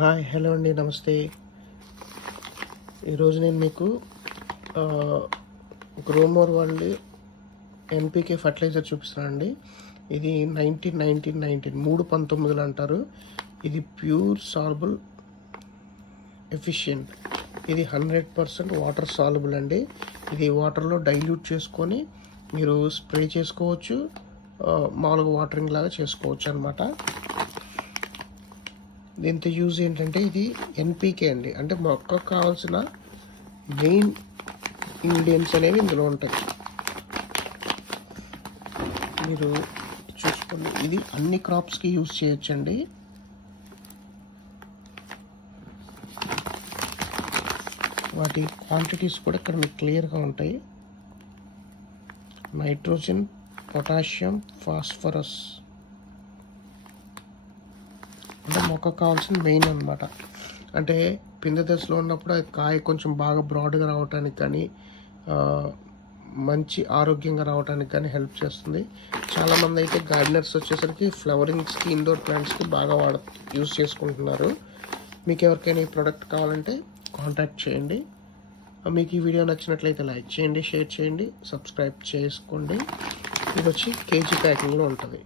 Hi hello అండి, నమస్తే. ఈరోజు నేను మీకు గ్రోమోర్ వాళ్ళు ఎన్పికే ఫర్టిలైజర్ చూపిస్తానండి. ఇది 19 అంటారు. ఇది ప్యూర్ సాల్బుల్ ఎఫిషియంట్. ఇది 100% వాటర్ సాల్బుల్ అండి. ఇది వాటర్లో డైల్యూట్ చేసుకొని మీరు స్ప్రే చేసుకోవచ్చు, మామూలుగా వాటరింగ్ లాగా చేసుకోవచ్చు అనమాట. దీంతో యూజ్ ఏంటంటే ఇది ఎన్పికే అండి, అంటే మొక్కకు కావాల్సిన మెయిన్ ఇంగ్రీడియంట్స్ అనేవి ఇందులో ఉంటాయి. మీరు చూసుకోండి, ఇది అన్ని క్రాప్స్కి యూజ్ చేయొచ్చండి. వాటి క్వాంటిటీస్ కూడా ఇక్కడ మీకు క్లియర్గా ఉంటాయి. నైట్రోజన్, పొటాషియం, ఫాస్ఫరస్ అంటే మొక్కకు కావాల్సిన మెయిన్ అనమాట. అంటే పిందె దశలో ఉన్నప్పుడు అది కాయ కొంచెం బాగా బ్రాడ్గా రావడానికి కానీ మంచి ఆరోగ్యంగా రావడానికి కానీ హెల్ప్ చేస్తుంది. చాలామంది అయితే గార్డెనర్స్ వచ్చేసరికి ఫ్లవరింగ్స్కి, ఇండోర్ ప్లాంట్స్కి బాగా యూజ్ చేసుకుంటున్నారు. మీకు ఎవరికైనా ఈ ప్రోడక్ట్ కావాలంటే కాంటాక్ట్ చేయండి. మీకు ఈ వీడియో నచ్చినట్లయితే లైక్ చేయండి, షేర్ చేయండి, సబ్స్క్రైబ్ చేసుకోండి. ఇది వచ్చి కేజీ ప్యాకింగ్లో ఉంటుంది.